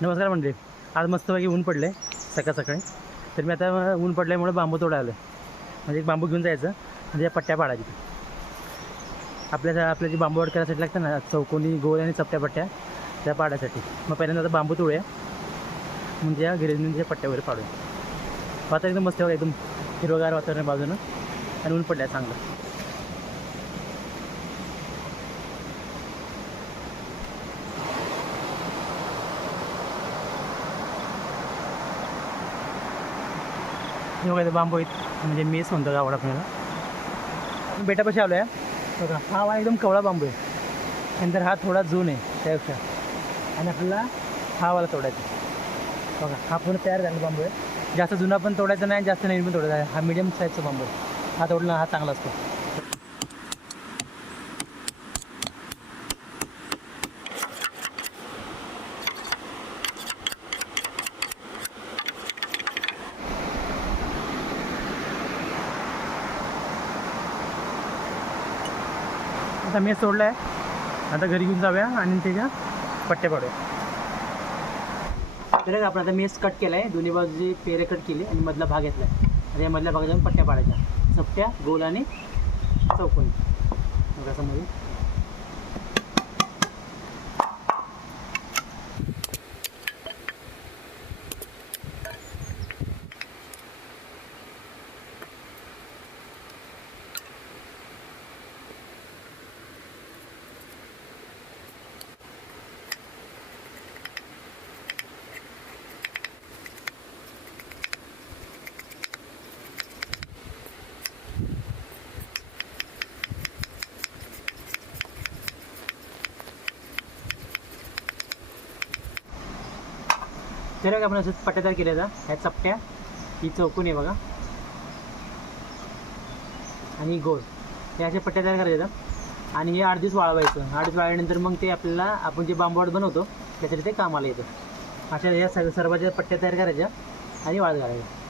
नमस्कार मंडळी. आज मस्तपैकी ऊन पडले सकाळ सकाळी. तर मी आता ऊन पडल्यामुळे बांबू तोडायला आलो म्हणजे एक बांबू घेऊन जायचं. म्हणजे आणि त्या पट्ट्या पाडायची आपल्या आपल्या जे बांबू वाढ करायसाठी लागतं ना चौकोनी गोल आणि चपट्या पट्ट्या त्या पाडायसाठी. मग पहिल्यांदा आता बांबू तोडूया. म्हणजे या गिरणीच्या पट्ट्या वगैरे पाडूया. वातावरण एकदम मस्त एकदम हिरवगार वातावरण बाजूनं. आणि ऊन पडलं आहे चांगलं. हे बघा बांबू आहेत. म्हणजे मेस म्हणतो आवड आपल्याला. बेटापाशी आलो आहे बघा हा वा एकदम कवळा बांबू आहे. नंतर हा थोडा जून आहे त्यापेक्षा. आणि आपल्याला हा वाला तोडायचा बघा हा पूर्ण तयार झाला बांबू आहे. जास्त जुना पण तोडायचा नाही जास्त नवीन पण तोडायचा आहे. हा मिडियम साईजचा बांबू आहे. हा तोडला हा चांगला असतो. आता मेस सोडला आहे आता घरी घेऊन जाऊया आणि त्याच्या पट्टे पाडूया. तर आपण आता मेस कट केला आहे दोन्ही बाजूचे पेरे कट केले आणि मधला भाग घेतला आहे आता या मधल्या भागात जाऊन पट्ट्या पाडायच्या. चपट्या गोल आणि चौकोनी. मध्ये दुसऱ्या का आपण असं पट्ट्या तयार केल्या ह्या चपट्या ही चौकून आहे बघा. आणि गोल. या अशा पट्ट्या तयार करायच्या आणि हे आठ दिवस वाळवायचं. आठ दिवस वाळल्यानंतर मग ते आपल्याला आपण जे बांबवाड बनवतो त्यासाठी ते कामाला येतं. अशा या सर्व सर्वाच्या पट्ट्या तयार करायच्या आणि वाळत घालायच्या.